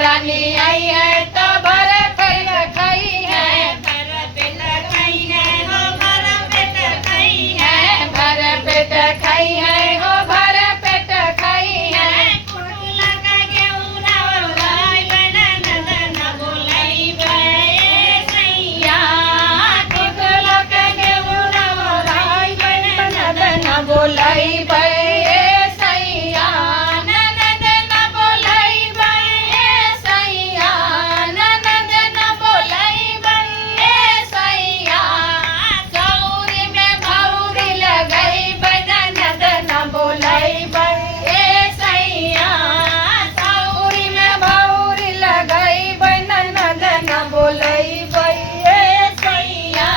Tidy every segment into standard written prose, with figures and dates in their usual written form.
रानी आई है तो भर पेट खाई है, भर पेट खाई है हो भर पेट खाई है, भर पेट खाई है हो भर पेट खाई है। कुटला का गेउरा बोलाई बना नदन बोलाई बे सैया, कुटला के गेउरा बोलाई बना नदन बोलाई बे सैया, ननद न बोलाई बे सैया, ननद न बोलाई बे सैया। सौरी में भौरी लगई बना ननद न बोलाई बे सैया, सौरी में भौरी लगई बना ननद न बोलाई बे सैया।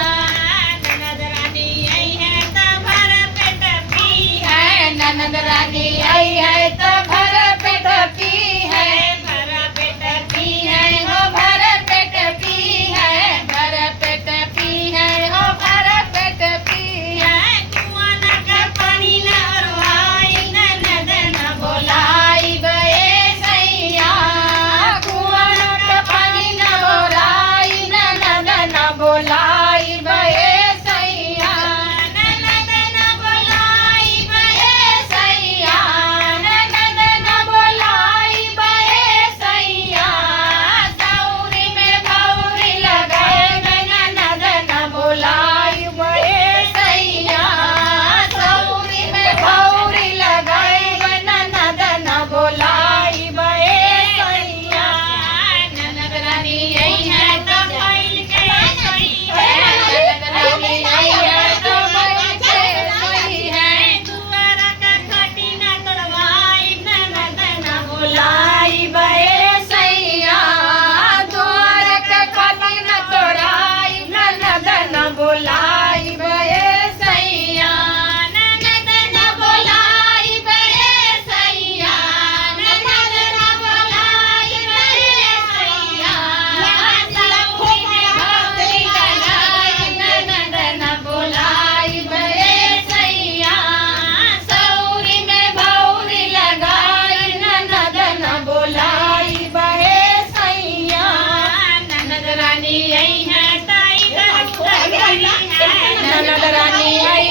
ननद रानी आई है तो भर पेट पी है, ननद रानी आई है तो भर पेट पी है, भर पेट पी है हो भर पेट पी है, भर पेट पी है हो भर पेट पी है। कुआं का पानी न अरवाई ननद न बोलाई बे सैया, कुआं का पानी न बोलाई ननद न बोलाई बे सैया, ननद न बोलाई बे सैया, ननद न बोलाई बे सैया। सौरी में भौरी लगाए ननद न बोलाई बे सैया, सौरी में भौरी लगाए ननद न बोलाई बे सैया। ननद रानी आई है तो बैल के सही है, ननद रानी आई है तो बैल के सही है, दुआरा का खटी न तोड़वाई ननद न बोलाई बे सैया। द्वार के खटी न तोड़ाई ननद न बोलाई बे सैया, ननद न बोलाई बे सैया, ननद न बोलाई बे सैया। सौरी में भौरी लगाई ननद न बोलाई बे सैया, सौरी में भौरी लगाई ननद न बोलाई बे सैया। ननद रानी आई है ताई घर है, ननद रानी आई